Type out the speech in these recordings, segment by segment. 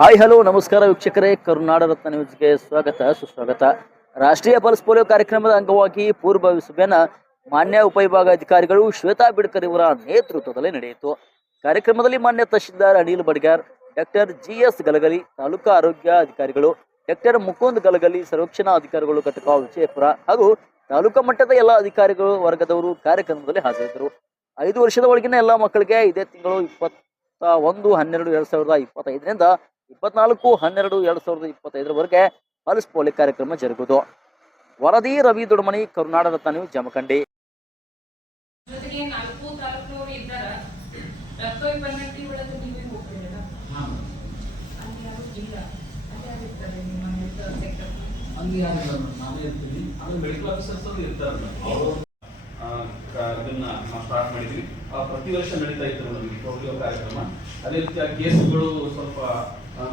Hi hello ನಮಸ್ಕಾರ ವೀಕ್ಷಕರೇ, ಕರುನಾಡ ರತ್ನ ನ್ಯೂಸ್ಗೆ ಸ್ವಾಗತ ಸುಸ್ವಾಗತ. ರಾಷ್ಟ್ರೀಯ ಪಲ್ಸ್ ಪೋಲಿಯೋ ಕಾರ್ಯಕ್ರಮದ ಅಂಗವಾಗಿ ಪೂರ್ವಭಾವಿ ಸಭೆಯನ್ನು ಮಾನ್ಯ ಉಪವಿಭಾಗಾಧಿಕಾರಿಗಳು ಶ್ವೇತಾ ಬಿಡ್ಕರ್ ಇವರ ನೇತೃತ್ವದಲ್ಲಿ ನಡೆಯಿತು. ಕಾರ್ಯಕ್ರಮದಲ್ಲಿ ಮಾನ್ಯ ತಹಶೀಲ್ದಾರ್ ಅನಿಲ್ ಬಡ್ಗಾರ್, ಡಾಕ್ಟರ್ GS ಗಲಗಲಿ, ತಾಲೂಕಾ ಆರೋಗ್ಯ ಅಧಿಕಾರಿಗಳು ಡಾಕ್ಟರ್ ಮುಕುಂದ್ ಗಲಗಲಿ, ಸರ್ವೇಕ್ಷಣಾ ಅಧಿಕಾರಿಗಳು ಘಟಕ ವಿಜಯಪುರ ಹಾಗೂ ತಾಲೂಕಾ ಮಟ್ಟದ ಎಲ್ಲ ಅಧಿಕಾರಿಗಳು ವರ್ಗದವರು ಕಾರ್ಯಕ್ರಮದಲ್ಲಿ ಹಾಜರಿದ್ದರು. 5 ವರ್ಷದ ಒಳಗಿನ ಎಲ್ಲ ಮಕ್ಕಳಿಗೆ ಇದೇ ತಿಂಗಳು 21/12/2025ರಿಂದ 24/12/2025 ಪಲ್ಸ್ ಪೋಲಿಯೋ ಕಾರ್ಯಕ್ರಮ ಜರುಗುವುದು. ವರದಿ ರವಿ ದೊಡಮನಿ, ಕರುನಾಡ ರತ್ನ ನ್ಯೂಸ್, ಜಮಖಂಡಿ. ಇದನ್ನ ನಾವು ಸ್ಟಾರ್ಟ್ ಮಾಡಿದ್ವಿ. ಪ್ರತಿ ವರ್ಷ ನಡೀತಾ ಇತ್ತು ನಮಗೆ ಪೋಲಿಯೋ ಕಾರ್ಯಕ್ರಮ. ಅದೇ ರೀತಿ ಆ ಕೇಸ್ಗಳು ಸ್ವಲ್ಪ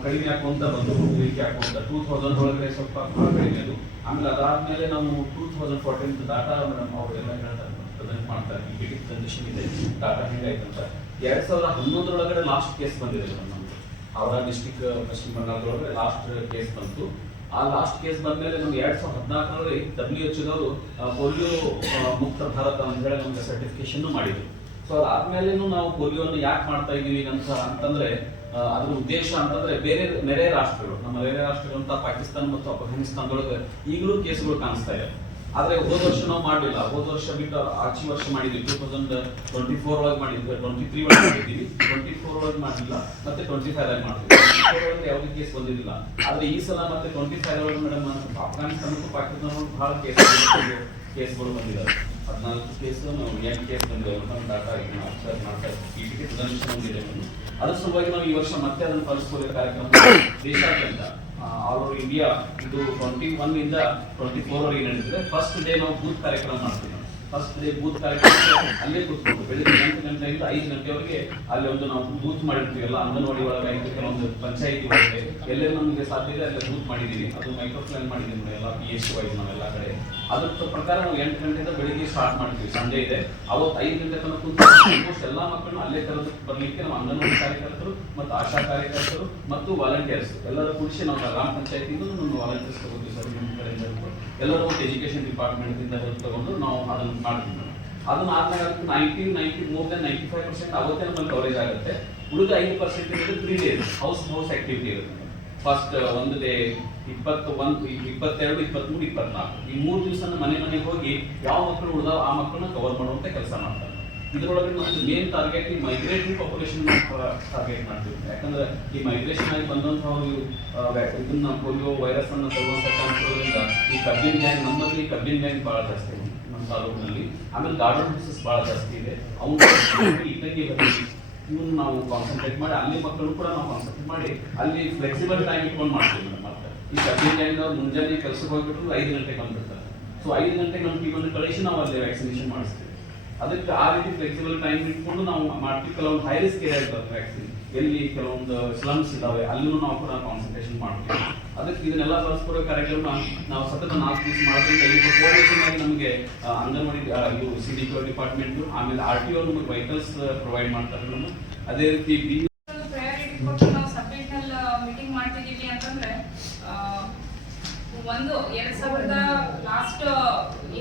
ಕಡಿಮೆ ಹಾಕುವಂತ ಬಂದು ರೀತಿ ಹಾಕುವಂತ 2000 ಒಳಗಡೆ ಸ್ವಲ್ಪ ಕಡಿಮೆ ಅದು. ಆಮೇಲೆ ಅದಾದ್ಮೇಲೆ ನಾವು 2014 ಡಾಟಾ ಮೇಡಮ್ ಅವರೆಲ್ಲ ಹೇಳ್ತಾರೆ, ಪ್ರೆಸೆಂಟ್ ಮಾಡ್ತಾರೆ, ಈ ಕಂಡೀಷನ್ ಇದೆ, ಡಾಟಾ ಹೆಂಗಾಯ್ತು ಅಂತ. 2011 ಲಾಸ್ಟ್ ಕೇಸ್ ಬಂದಿದೆ ನಮ್ದು ಅವರ ಡಿಸ್ಟಿಕ್ ಪಶ್ಚಿಮ ಬಂಗಾಳದೊಳಗಡೆ ಲಾಸ್ಟ್ ಕೇಸ್ ಬಂತು. ಆ ಲಾಸ್ಟ್ ಕೇಸ್ ಬಂದ್ಮೇಲೆ ನಮ್ಗೆ 2014ರಲ್ಲಿ WHO ಪೋಲಿಯೋ ಮುಕ್ತ ಭಾರತ ಅಂತ ಹೇಳಿ ನಮ್ಗೆ ಸರ್ಟಿಫಿಕೇಶನ್ ಮಾಡಿದ್ರು. ಸೊ ಅದಾದ್ಮೇಲೆನೂ ನಾವು ಪೋಲಿಯೋನ ಯಾಕೆ ಮಾಡ್ತಾ ಇದೀವಿ ಅಂತಂದ್ರೆ ಅದ್ರ ಉದ್ದೇಶ ಅಂತಂದ್ರೆ ನೆರೆ ರಾಷ್ಟ್ರಗಳು, ನಮ್ಮ ನೆರೆ ರಾಷ್ಟ್ರಗಳಂತ ಪಾಕಿಸ್ತಾನ ಮತ್ತು ಅಫ್ಘಾನಿಸ್ತಾನದೊಳಗೆ ಈಗಲೂ ಕೇಸ್ಗಳು ಕಾಣಿಸ್ತಾ ಇದೆ. ಆದ್ರೆ ಹೋದ ವರ್ಷ ನಾವು ಮಾಡಲಿಲ್ಲ. ಹೋದ ವರ್ಷ ಬಿಟ್ಟು ಆಚೆ ವರ್ಷ ಮಾಡಿದ್ವಿ, 2024 ಒಳಗೆ ಮಾಡಿದ್ವಿ, 23 ಒಳಗೆ ಮಾಡಿದ್ವಿ, 24 ಒಳಗೆ ಮಾಡಲಿಲ್ಲ, ಮತ್ತೆ 25 ಒಳಗೆ ಮಾಡಿದ್ವಿ. 24 ಒಳಗೆ ಯಾವುದೇ ಕೇಸ್ ಬಂದಿರಲಿಲ್ಲ. ಆದ್ರೆ ಈ ಸಲ ಮತ್ತೆ 25 ಒಳಗೆ ಮೇಡಮ್ ಅಫ್ಘಾನಿಸ್ತಾನ ಮತ್ತು ಪಾಕಿಸ್ತಾನ ಬಹಳ ಕೇಸ್ಗಳು ಬಂದಿದ್ದಾರೆ. 14 ಕೇಸ್, 8 ಕೇಸ್ ಬಂದಿವೆ. ನಮ್ಮ ಡಾಟಾ ಈಗ ನಾವು ಅಬ್ಸರ್ವ್ ಮಾಡ್ತಾ ಇದ್ದೀವಿ, ಪ್ರೆಸೆಂಟೇಷನ್ ಬಂದಿದೆ. ಅದ್ರ ಸಲುವಾಗಿ ನಾವು ಈ ವರ್ಷ ಮತ್ತೆ ಅದನ್ನು ಪಲ್ಸ್ ಪೋಲಿಯೋ ಕಾರ್ಯಕ್ರಮ ದೇಶಾದ್ಯಂತ ಆಲ್ ಓವರ್ ಇಂಡಿಯಾ ಇದು 21 ಇಂದ 24 ವರೆಗೆ ನಡೆದಿದೆ. ಫಸ್ಟ್ ಡೇ ನಾವು ಬೂತ್ ಕಾರ್ಯಕ್ರಮ ಮಾಡ್ತೀವಿ. ಫಸ್ಟ್ ಡೇ ಬೂತ್ ಕಾರ್ಯಕ್ರಮ ಅಲ್ಲೇ ಕೂತ್ಕೊಂಡು ಬೆಳಿಗ್ಗೆ 8 ಗಂಟೆಯಿಂದ 5 ಗಂಟೆವರೆಗೆ ಅಲ್ಲಿ ಒಂದು ನಾವು ಬೂತ್ ಮಾಡಿರ್ತೀವಲ್ಲ, ಅಂಗನವಾಡಿ ಒಳಗೆ ಆಯ್ತು, ಕೆಲವೊಂದು ಪಂಚಾಯಿತಿ ಒಳಗೆ ಎಲ್ಲೇ ನಮಗೆ ಸಾಧ್ಯ ಇದೆ ಅಲ್ಲೇ ಬೂತ್ ಮಾಡಿದ್ದೀವಿ. ಅದು ಮೈಕ್ರೋ ಪ್ಲಾನ್ ಮಾಡಿದ್ದೀವಿ ಎಲ್ಲ PSC ವೈಸ್ ನಾವೆಲ್ಲ ಕಡೆ. ಅದ್ರ ಪ್ರಕಾರ ನಾವು 8 ಗಂಟೆಯಿಂದ ಬೆಳಿಗ್ಗೆ ಸ್ಟಾರ್ಟ್ ಮಾಡ್ತೀವಿ. ಸಂಡೇ ಇದೆ, ಅವತ್ತು 5 ಗಂಟೆ ತನಕ ಕುಂತು ಎಲ್ಲ ಮಕ್ಕಳನ್ನು ಅಲ್ಲೇ ಕರೆದು ಬರ್ಲಿಕ್ಕೆ ನಮ್ಮ ಅಂಗನವಾಡಿ ಕಾರ್ಯಕರ್ತರು ಮತ್ತು ಆಶಾ ಕಾರ್ಯಕರ್ತರು ಮತ್ತು ವಾಲಂಟಿಯರ್ಸ್ ಎಲ್ಲರೂ ಕೂಡಿಸಿ ನಾವು ಗ್ರಾಮ ಪಂಚಾಯತಿಯಿಂದ ನಮ್ಮ ವಾಲಂಟಿಯರ್ಸ್ ತಗೋತೀವಿ ಸರ್. ನಿಮ್ಮ ಕಡೆಯಿಂದ ಎಲ್ಲರೂ ಎಜುಕೇಶನ್ ಡಿಪಾರ್ಟ್ಮೆಂಟ್ ಇಂದ ಹೆಲ್ಪ್ ತಗೊಂಡು ನಾವು ಅದನ್ನು ಮಾಡ್ತೀವಿ. ಅದನ್ನ ಆದ್ಮೇಲೆ 95% ಅವತ್ತೇ ನಮ್ಮಲ್ಲಿ ಕವರೇಜ್ ಆಗುತ್ತೆ. ಉಳಿದ 5% 3 ಡೇಸ್ ಹೌಸ್ ಆಕ್ಟಿವಿಟಿ ಇರುತ್ತೆ. ಫಸ್ಟ್ ಒಂದು ಡೇ 21, 22, 23, 24 ಈ 3 ದಿವಸ ಮನೆಗೆ ಹೋಗಿ ಯಾವ ಮಕ್ಕಳು ಉಳಿದಾವ ಆ ಮಕ್ಕಳನ್ನ ಕವರ್ ಮಾಡುವಂತ ಕೆಲಸ ಮಾಡ್ತಾರೆ. ಇದರೊಳಗೆ ನಮ್ದು ಮೇನ್ ಟಾರ್ಗೆಟ್ ಈ ಮೈಗ್ರೇಟಿಂಗ್ ಪಾಪ್ಯುಲೇಷನ್ ಟಾರ್ಗೆಟ್ ಮಾಡ್ತೀವಿ. ಯಾಕಂದ್ರೆ ಈ ಮೈಗ್ರೇಷನ್ ಆಗಿ ಬಂದಂತಹವರು ಇದನ್ನ ಪೋಲಿಯೋ ವೈರಸ್ ಅನ್ನು ತರುವಂತ ಚಾನ್ಸ್ ಇರೋದ್ರಿಂದ ಈ ಕಬ್ಬಿನ ಗ್ಯಾಂಗ್, ನಮ್ಮಲ್ಲಿ ಕಬ್ಬಿನ ಗ್ಯಾಂಗ್ ಬಹಳ ಜಾಸ್ತಿ ಇದೆ ನಮ್ಮ ತಾಲೂಕಿನಲ್ಲಿ. ಆಮೇಲೆ ಗಾರ್ಡನ್ ಡಿಸೀಸ್ ಬಹಳ ಜಾಸ್ತಿ ಇದೆ. ಅವ್ನು ಇದ್ದಂಗೆ ಇವನ್ನ ನಾವು ಕಾನ್ಸಂಟ್ರೇಟ್ ಮಾಡಿ ಅಲ್ಲಿ ಮಕ್ಕಳು ಕೂಡ ನಾವು ಕಾನ್ಸಂಟ್ರೇಟ್ ಮಾಡಿ ಅಲ್ಲಿ ಫ್ಲೆಕ್ಸಿಬಲ್ ಟೈಮ್ ಇಟ್ಕೊಂಡು ಮಾಡ್ತೀವಿ. ಮತ್ತೆ ಈ ಕಬ್ಬಿನ ಗ್ಯಾಂಗ್ ಮುಂಜಾನೆ ಕೆಲಸಕ್ಕೆ ಹೋಗ್ಬಿಟ್ರು 5 ಗಂಟೆಗೆ ಬಂದ್ಬಿಡ್ತಾರೆ. ಸೊ 5 ಗಂಟೆಗೆ ನಮ್ಮ ಟೀಮನ್ನು ಕಳಿಸಿ ನಾವು ಅಲ್ಲಿ ವ್ಯಾಕ್ಸಿನೇಷನ್ ಮಾಡಿಸ್ತೀವಿ. ಅದಕ್ಕೆ ಆ ರೀತಿ ಫ್ಲೆಕ್ಸಿಬಲ್ ಟೈಮ್ ಇಟ್ಕೊಂಡು ನಾವು ಮಾಡ್ತೀವಿ. ಕೆಲವೊಂದು ಹೈ ರಿಸ್ಕ್ ಏರಿಯಾ ಇರ್ತದೆ ವ್ಯಾಕ್ಸಿನ್, ಎಲ್ಲಿ ಕೆಲವೊಂದು ಸ್ಲಮ್ಸ್ ಇದಾವೆ, ಅಲ್ಲೂ ನಾವು ಕೂಡ ಕಾನ್ಸಂಟ್ರೇಷನ್ ಮಾಡ್ತೀವಿ. ಅದಕ್ಕೆ ಇದನ್ನೆಲ್ಲ ಪರಸ್ಪರ ಕಾರ್ಯಕ್ರಮ ನಾವು ಸತತ 4 ದಿವಸ ಮಾಡೋದ್ರಿಂದ ಈಗ ಕೋಆರ್ಡಿನೇಷನ್ ಆಗಿ ನಮಗೆ ಅಂಗನವಾಡಿ ಇದು CDPO ಡಿಪಾರ್ಟ್ಮೆಂಟ್, ಆಮೇಲೆ RTO ನಮಗೆ ವೆಹಿಕಲ್ಸ್ ಪ್ರೊವೈಡ್ ಮಾಡ್ತಾರೆ. ನಮ್ಮ ಅದೇ ರೀತಿ ಮೀಟಿಂಗ್ ಮಾಡ್ತಿದೀವಿ ಅಂತಂದ್ರೆ ಒಂದು 2000 ಲಾಸ್ಟ್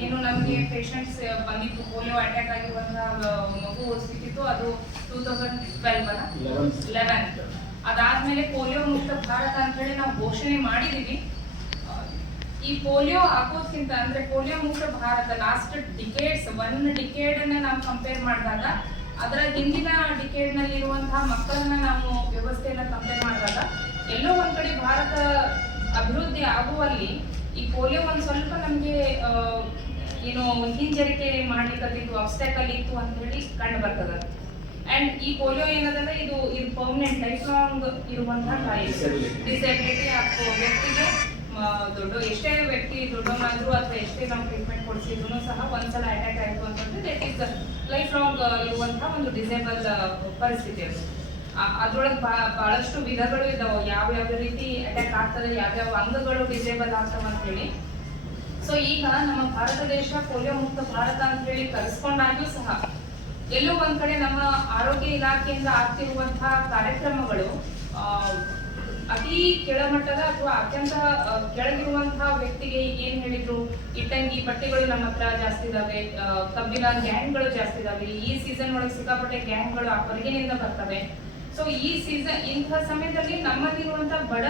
ಏನು ನಮಗೆ ಪೇಷಂಟ್ಸ್ ಬಂದಿತ್ತು, ಪೋಲಿಯೋ ಅಟ್ಯಾಕ್ ಆಗಿರುವಂತಹ ಮಗು ಸಿಕ್ಕಿತ್ತು, ಅದು 2012 ಅದಾದ್ಮೇಲೆ ಪೋಲಿಯೋ ಮುಕ್ತ ಭಾರತ ಅಂತ ಹೇಳಿ ನಾವು ಘೋಷಣೆ ಮಾಡಿದೀವಿ. ಈ ಪೋಲಿಯೋ ಹಾಕೋದ್ಕಿಂತ ಅಂದ್ರೆ ಪೋಲಿಯೋ ಮುಕ್ತ ಭಾರತ ಲಾಸ್ಟ್ ಡಿಕೇಡ್ಸ್ 1 ಡಿಕೇಡ್ ಅನ್ನ ನಾವು ಕಂಪೇರ್ ಮಾಡಿದಾಗ ಅದರ ಹಿಂದಿನ ಡಿಕೇಡ್ ನಲ್ಲಿ ಇರುವಂತಹ ಮಕ್ಕಳನ್ನ ನಾವು ವ್ಯವಸ್ಥೆಯನ್ನ ಕಂಪೇರ್ ಮಾಡಿದಾಗ ಎಲ್ಲೋ ಒಂದ್ ಕಡೆ ಭಾರತ ಅಭಿವೃದ್ಧಿ ಆಗುವಲ್ಲಿ ಈ ಪೋಲಿಯೋ ಒಂದ್ ಸ್ವಲ್ಪ ನಮ್ಗೆ ಏನು ಹಿಂಜರಿಕೆ ಮಾಡ್ಲಿಕ್ಕೆ ಅಬ್ಸ್ಟ್ಯಾಕಲ್ ಇತ್ತು ಅಂತ ಹೇಳಿ ಕಂಡು ಬರ್ತದ. ಅಂಡ್ ಈ ಪೋಲಿಯೋ ಏನದಂದ್ರೆ ಇದು ಪರ್ಮನೆಂಟ್ ಲೈಫ್ ಲಾಂಗ್ ಇರುವಂತಹ ಕಾಯಿಲೆ, ಡಿಸೆಬಿಲಿಟಿ ವ್ಯಕ್ತಿಗೆ ದೊಡ್ಡ ಎಷ್ಟೇ ವ್ಯಕ್ತಿ ದೊಡ್ಡವನಾದ್ರು ಅಥವಾ ಎಷ್ಟೇ ನಾವು ಟ್ರೀಟ್ಮೆಂಟ್ ಕೊಡಿಸಿದ್ರು ಸಹ ಒಂದ್ಸಲ ಅಟ್ಯಾಕ್ ಆಯಿತು ಅಂತಂದ್ರೆ ದಟ್ ಈಸ್ ಲೈಫ್ ಲಾಂಗ್ ಇರುವಂತಹ ಒಂದು ಡಿಸೇಬಲ್ ಪರಿಸ್ಥಿತಿ ಅದು. ಅದ್ರೊಳಗೆ ಬಹಳಷ್ಟು ವಿಧಗಳು ಇದಾವೆ, ಯಾವ ರೀತಿ ಅಟ್ಯಾಕ್ ಆಗ್ತದೆ, ಯಾವ್ಯಾವ ಅಂಗಗಳು ಡಿಸೇಬಲ್ ಆಗ್ತಾವ ಅಂತ ಹೇಳಿ. ಸೊ ಈಗ ನಮ್ಮ ಭಾರತ ದೇಶ ಪೋಲಿಯೋ ಮುಕ್ತ ಭಾರತ ಅಂತ ಹೇಳಿ ಕರೆಸ್ಕೊಂಡಾಗ್ಯೂ ಸಹ ಎಲ್ಲೋ ಒಂದ್ ಕಡೆ ನಮ್ಮ ಆರೋಗ್ಯ ಇಲಾಖೆಯಿಂದ ಆಗ್ತಿರುವಂತಹ ಕಾರ್ಯಕ್ರಮಗಳು ಅತಿ ಕೆಳಮಟ್ಟದ ಅಥವಾ ಅತ್ಯಂತ ಕೆಳಗಿರುವಂತಹ ವ್ಯಕ್ತಿಗೆ ಏನ್ ಹೇಳಿದ್ರು, ಇಟ್ಟಂಗಿ ಬಟ್ಟೆಗಳು ನಮ್ಮ ಹತ್ರ ಜಾಸ್ತಿ ಇದಾವೆ, ಕಬ್ಬಿನ ಗ್ಯಾಂಗ್ಗಳು ಜಾಸ್ತಿ ಇದಾವೆ, ಈ ಸೀಸನ್ ಒಳಗೆ ಸಿಕ್ಕಾಪಟ್ಟೆ ಗ್ಯಾಂಗ್ಗಳು ಆ ಹೊರಗಿನಿಂದ ಬರ್ತವೆ. ಸೊ ಈ ಸೀಸನ್ ಇಂತಹ ಸಮಯದಲ್ಲಿ ನಮ್ಮಲ್ಲಿರುವಂತಹ ಬಡ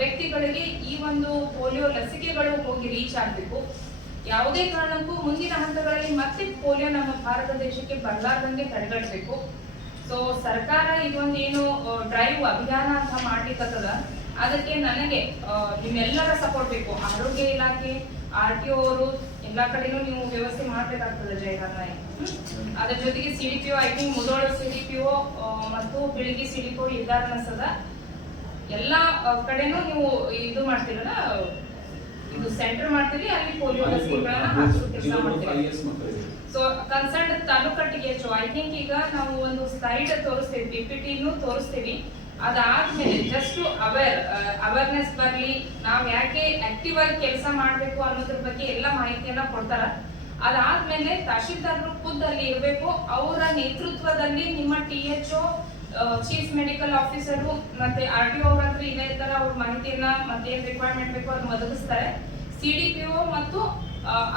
ವ್ಯಕ್ತಿಗಳಿಗೆ ಈ ಒಂದು ಪೋಲಿಯೋ ಲಸಿಕೆಗಳು ಹೋಗಿ ರೀಚ್ ಆಗ್ಬೇಕು. ಯಾವುದೇ ಕಾರಣಕ್ಕೂ ಮುಂದಿನ ಹಂತಗಳಲ್ಲಿ ಮತ್ತೆ ಪೋಲಿಯೋ ನಮ್ಮ ಭಾರತ ದೇಶಕ್ಕೆ ಬರಲಾರ್ದಂಗೆ ತಡೆಗಟ್ಟಬೇಕು. ಸೊ ಸರ್ಕಾರ ಇದೊಂದು ಏನು ಡ್ರೈವ್ ಅಭಿಯಾನ ಅಂತ ಮಾಡ್ಲಿಕ್ಕತ್ತದ, ಅದಕ್ಕೆ ನನಗೆ ನಿಮ್ಮೆಲ್ಲರ ಸಪೋರ್ಟ್ ಬೇಕು. ಆರೋಗ್ಯ ಇಲಾಖೆ, RTO ಅವರು ಎಲ್ಲಾ ಕಡೆನೂ ನೀವು ವ್ಯವಸ್ಥೆ ಮಾಡ್ಬೇಕಾಗ್ತದೆ ಜಯರಾಮ್ ನಾಯಕ್. ಅದ್ರ ಜೊತೆಗೆ CDPO, I think Mudhol CDPO ಮತ್ತು ಬಿಳಿಗಿ CDPO ಇದ್ದಾರನ್ಸದ ಎಲ್ಲಾ ಕಡೆನೂ ನೀವು ಇದು ಮಾಡ್ತೀರಲ್ಲ, ಇದು ಸೆಂಟರ್ ಮಾಡ್ತೀರಿ, ಅಲ್ಲಿ ಪೋಲಿಯೋ ಲಸಿಕೆಗಳನ್ನ ಹಾಕಿಸೋ ಕೆಲಸ ಮಾಡ್ತೀರಿ. ಸೊ ಕನ್ಸರ್ನ್ ತಾಲೂಕಟ್ಟಿಗೆ ಐ ಥಿಂಕ್ ಈಗ ನಾವು ಒಂದು ಸ್ಲೈಡ್ ತೋರಿಸ್ತೀವಿ, PPT ತೋರಿಸ್ತೀವಿ. ಅದಾದ್ಮೇಲೆ ಜಸ್ಟ್ ಅವೇರ್ನೆಸ್ ಬರ್ಲಿ, ನಾವ್ ಯಾಕೆ ಆಕ್ಟಿವ್ ಆಗಿ ಕೆಲಸ ಮಾಡ್ಬೇಕು ಅನ್ನೋದ್ರ ಬಗ್ಗೆ ಎಲ್ಲ ಮಾಹಿತಿಯನ್ನ ಕೊಡ್ತಾರ. ಅದಾದ್ಮೇಲೆ ತಹಶೀಲ್ದಾರರು ಖುದ್ದಲ್ಲಿ ಇರಬೇಕು, ಅವರ ನೇತೃತ್ವದಲ್ಲಿ ನಿಮ್ಮ THO, ಚೀಫ್ ಮೆಡಿಕಲ್ ಆಫೀಸರು ಮತ್ತೆ RTO ಅವ್ರ ಹತ್ರ ಇದೇ ತರ ಅವ್ರ ಮಾಹಿತಿಯನ್ನ ಮತ್ತೆ ಏನ್ ರಿಕ್ವೈರ್ಮೆಂಟ್ ಬೇಕು ಅದನ್ನ ಒದಗಿಸ್ತಾರೆ. CDPO ಮತ್ತು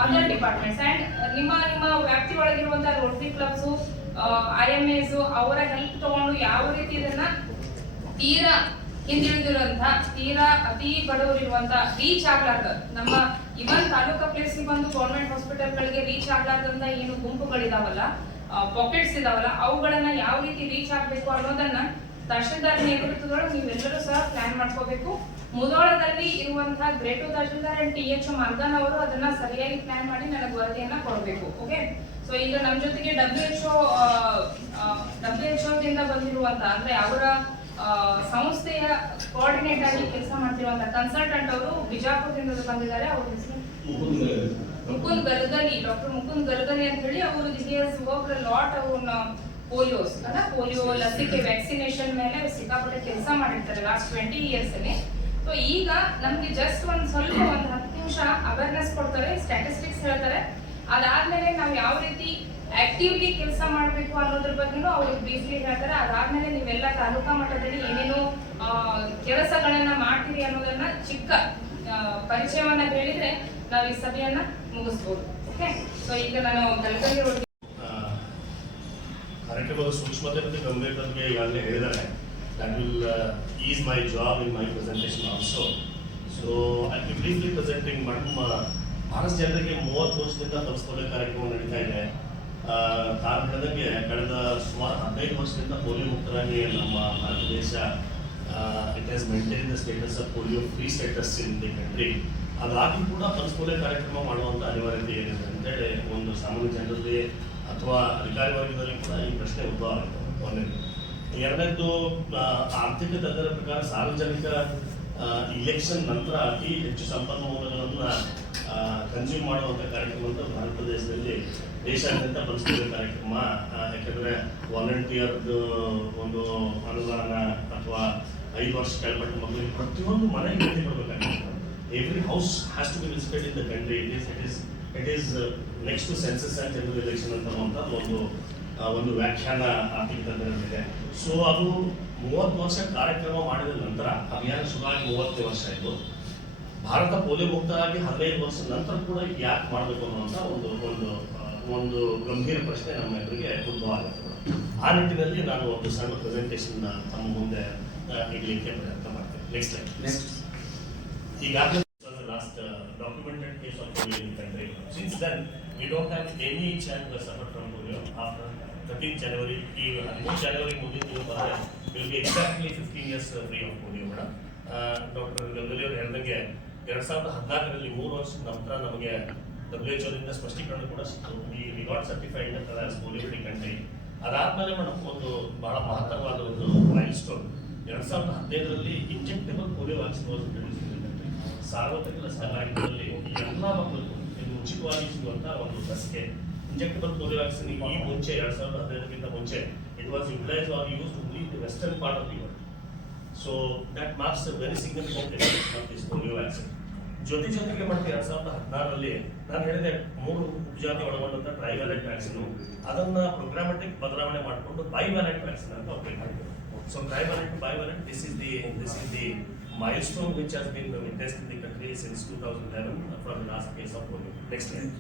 ಅದರ್ ಡಿಪಾರ್ಟ್ಮೆಂಟ್ಸ್ ಅಂಡ್ ನಿಮ್ಮ ವ್ಯಾಪ್ತಿ ಒಳಗಿರುವಂತಹ ರೋಟರಿ ಕ್ಲಬ್ಸ್, IMAs ಅವರ ಹೆಲ್ಪ್ ತಗೊಂಡು ಯಾವ ರೀತಿ ಇದನ್ನ ತೀರಾ ಹಿಂದಿಳಿದಿರುವಂತಹ, ತೀರಾ ಅತಿ ಬಡವರಿರುವಂತ ರೀಚ್ ಆಗ್ಲಾರ್ದ ನಮ್ಮ ಇವನ್ ತಾಲೂಕಾ ಪ್ಲೇಸ್ ಬಂದು ಗೌರ್ಮೆಂಟ್ ಹಾಸ್ಪಿಟಲ್ಗಳಿಗೆ ರೀಚ್ ಆಗ್ಲಾರ್ದಂತ ಏನು ಗುಂಪುಗಳಿದಾವಲ್ಲ, ಪಾಕೆಟ್ಸ್ ಇದಾವಲ್ಲ, ಅವುಗಳನ್ನ ಯಾವ ರೀತಿ ರೀಚ್ ಆಗ್ಬೇಕು ಅನ್ನೋದನ್ನ ತಹಶೀಲ್ದಾರ್ ನೇತೃತ್ವದೊಳಗೆ ನೀವೆಲ್ಲರೂ ಸಹ ಪ್ಲಾನ್ ಮಾಡ್ಕೋಬೇಕು. ಮುಧೋಳದಲ್ಲಿ ಇರುವಂತಹ great tahsildar and THO Morgan ಅವರು ಅದನ್ನ ಸರಿಯಾಗಿ ಪ್ಲಾನ್ ಮಾಡಿ ನನಗೆ ವರದಿಯನ್ನ ಕೊಡಬೇಕು. ಓಕೆ, ಸೊ ಈಗ ನಮ್ಮ ಜೊತೆಗೆ WHO ದಿಂದ ಬಂದಿರುವಂತ ಅಂದ್ರೆ ಅವರ ಸಂಸ್ಥೆಯ ಕೋಆರ್ಡಿನೇಟ್ ಆಗಿ ಕೆಲಸ ಮಾಡ್ತಿರುವಂತ ಕನ್ಸಲ್ಟೆಂಟ್ ಅವರು ಬಿಜಾಪುರದಿಂದ ಬಂದಿದ್ದಾರೆ. ಅವ್ರ ಹೆಸರು ಮುಕುಂದ್ ಗಲಗಲಿ, ಡಾಕ್ಟರ್ ಮುಕುಂದ್ ಗಲಗಲಿ ಅಂತ ಹೇಳಿ. ಅವರು ಲಾಟ್ ಪೋಲಿಯೋಸ್ ಅಲ್ಲ, ಪೋಲಿಯೋ ಲಸಿಕೆ ವ್ಯಾಕ್ಸಿನೇಷನ್ ಮೇಲೆ ಸಿಕ್ಕಾಪಟ್ಟೆ ಕೆಲಸ ಮಾಡಿರ್ತಾರೆ ಲಾಸ್ಟ್ 20 years ಅಲ್ಲಿ. ಸೊ ಈಗ ನಮ್ಗೆ ಜಸ್ಟ್ ಒಂದು 10 ನಿಮಿಷ ಅವೇರ್ನೆಸ್ ಕೊಡ್ತಾರೆ, ಸ್ಟ್ಯಾಟಿಸ್ಟಿಕ್ಸ್ ಹೇಳ್ತಾರೆ. ಅದಾದ್ಮೇಲೆ ನಾವು ಯಾವ ರೀತಿ ಆಕ್ಟಿವ್ಲಿ ಕೆಲಸ ಮಾಡಬೇಕು ಅನ್ನೋದ್ರ ಬಗ್ಗೆನೂ ಅವರು ಬ್ರೀಫ್ಲಿ ಹೇಳ್ತಾರೆ. ಅದಾದ್ಮೇಲೆ ನೀವೆಲ್ಲ ತಾಲೂಕಾ ಮಟ್ಟದಲ್ಲಿ ಏನೇನು ಕೆಲಸಗಳನ್ನ ಮಾಡ್ತೀರಿ ಅನ್ನೋದನ್ನ ಚಿಕ್ಕ ಪರಿಚಯವನ್ನ ಹೇಳಿದ್ರೆ ನಾವು ಈ ಸಭೆಯನ್ನ ಮುಗಿಸ್ಬೋದು. ಓಕೆ, ಸೊ ಈಗ ನಾನು ಗಲಗಲಿ ಕಾರ್ಯಕ್ರಮದ ಸೂಕ್ಷ್ಮತೆ ಮತ್ತು ಗಂಭೀರತೆ ಬಗ್ಗೆ ಈಗಾಗಲೇ ಹೇಳಿದ್ದಾರೆ. That will is my job in my presentation also. So I B briefly presenting madam, ಬಹಳಷ್ಟು ಜನರಿಗೆ 30 ವರ್ಷದಿಂದ ಪಲ್ಸ್ ಪೋಲಿಯೋ ಕಾರ್ಯಕ್ರಮ ನಡೀತಾ ಇದೆ. ತಾವು ಹೇಳಿದಂಗೆ ಕಳೆದ ಸುಮಾರು 15 ವರ್ಷದಿಂದ ಪೋಲಿಯೋ ಮುಕ್ತರಾಗಿ ನಮ್ಮ ಭಾರತ ದೇಶ it has maintain the status of polio free status in the country. ಅದಾಗಿ ಕೂಡ ಪಲ್ಸ್ ಪೋಲಿಯೋ ಕಾರ್ಯಕ್ರಮ ಮಾಡುವಂಥ ಅನಿವಾರ್ಯತೆ ಏನಿದೆ ಅಂತೇಳಿ ಒಂದು ಸಾಮಾನ್ಯ ಜನರಲ್ಲಿ ಅಥವಾ ಅಧಿಕಾರಿ ವರ್ಗದಲ್ಲಿ ಕೂಡ ಈ ಪ್ರಶ್ನೆ ಉದ್ಭವ ಆಗುತ್ತೆ. ಒಂದನೇದು. ಎರಡನೇದು, ಆರ್ಥಿಕ ತಜ್ಞರ ಪ್ರಕಾರ ಸಾರ್ವಜನಿಕ ಇಲೆಕ್ಷನ್ ನಂತರ ಅತಿ ಹೆಚ್ಚು ಸಂಪನ್ಮೂಲಗಳನ್ನು ಕನ್ಸ್ಯೂಮ್ ಮಾಡುವಂಥ ಕಾರ್ಯಕ್ರಮ ಅಂತ ಭಾರತ ದೇಶದಲ್ಲಿ ದೇಶಾದ್ಯಂತ ಪಲ್ಸ್ ಪೋಲಿಯೋ ಕಾರ್ಯಕ್ರಮ. ಯಾಕೆಂದರೆ ವಾಲಂಟಿಯರ್ದು ಒಂದು ಅನುದಾನ ಅಥವಾ 5 ವರ್ಷ ಕೆಳಪಟ್ಟ ಮಕ್ಕಳಿಗೆ ಪ್ರತಿಯೊಂದು ಮನೆಗೆ ಭೇಟಿ ಕೊಡಬೇಕಾಗಿತ್ತು. Every house has to be visited in the country. It is next to census and general election ಅಂತ ಒಂದು ವ್ಯಾಖ್ಯಾನ ಆರ್ಥಿಕ ತಜ್ಞರಲ್ಲಿದೆ. ಸೊ ಅದು 30 ವರ್ಷ ಕಾರ್ಯಕ್ರಮ ಮಾಡಿದ ನಂತರ ಅಭಿಯಾನ ಶುರುವಾಗಿ 30 ವರ್ಷ ಆಯಿತು. ಭಾರತ ಪೋಲಿಯೋ ಮುಕ್ತರಾಗಿ 15 ವರ್ಷ ನಂತರ ಕೂಡ ಯಾಕೆ ಮಾಡಬೇಕು ಅನ್ನುವಂಥ ಒಂದು ಗಂಭೀರ ಪ್ರಶ್ನೆ ನಮ್ಮ ಎದುರಿಗೆ ಉದ್ಭವ ಆಗುತ್ತೆ. ಆ ನಿಟ್ಟಿನಲ್ಲಿ ನಾನು ಒಂದು ಸಣ್ಣ ಪ್ರೆಸೆಂಟೇಷನ್ ತಮ್ಮ ಮುಂದೆ ಇಡಲಿಕ್ಕೆ ಪ್ರಯತ್ನ ಮಾಡ್ತೇನೆ. ನೆಕ್ಸ್ಟ್ ಈಗಾಗಲೇ last documented case of polio in country. Since then we don't have any child who suffered from polio after 13th January. ಈ 13th January ಮುಗಿದ ಬರದೆ will be exactly 15 years free of polio. Madam, doctor Ganguly ಅವರು ಹೇಳಿದಂಗೆ 2014ರಲ್ಲಿ 3 ವರ್ಷದ ನಂತರ ನಮಗೆ WHO ದಿಂದ ಸ್ಪಷ್ಟೀಕರಣ ಕೂಡ ಸಿಕ್ತು. We got certified as polio free country. ಅದಾದ್ಮೇಲೆ ಮೇಡಮ್ ಒಂದು ಬಹಳ ಮಹತ್ತರವಾದ ಒಂದು ಮೈಲ್ ಸ್ಟೋನ್ 2015ರಲ್ಲಿ injectable polio vaccine was introduce in the country. ಸಾರ್ವತ್ರಿಕ ಲಸಿಕಾ ಕಾರ್ಯಕ್ರಮದಲ್ಲಿ ಎಲ್ಲ ಮಕ್ಕಳಿಗೂ ಇದು ಉಚಿತವಾಗಿ ಸಿಗುವಂಥ ಒಂದು ಲಸಿಕೆ ಇಂಜೆಕ್ಟಬಲ್ ಪೋಲಿಯೋ ವ್ಯಾಕ್ಸಿನ್ ಈ ಮುಂಚೆ 2015ಕ್ಕಿಂತ ಮುಂಚೆ it was utilise or use only the western part of the world. So that marks a very significant of this polio vaccine. ಜೊತೆಗೆ ಮತ್ತೆ 2016ರಲ್ಲಿ ನಾನು ಹೇಳಿದೆ 3 ಉಪಜಾತಿ ಒಳಗೊಂಡಂತ ಟ್ರೈವ್ಯಾಲೆಂಟ್ ವ್ಯಾಕ್ಸಿನ್ ಅದನ್ನ ಪ್ರೋಗ್ರಾಮೆಟಿಕ್ ಬದಲಾವಣೆ ಮಾಡಿಕೊಂಡು ಬೈವ್ಯಾಲೆಂಟ್ ವ್ಯಾಕ್ಸಿನ್ ಅಂತ ಅಪ್ಡೇಟ್ ಮಾಡಿದ್ರು. So trivalent bivalent this is the milestone which has been witnessed in the country since 2011 from the last case of polio. Next slide.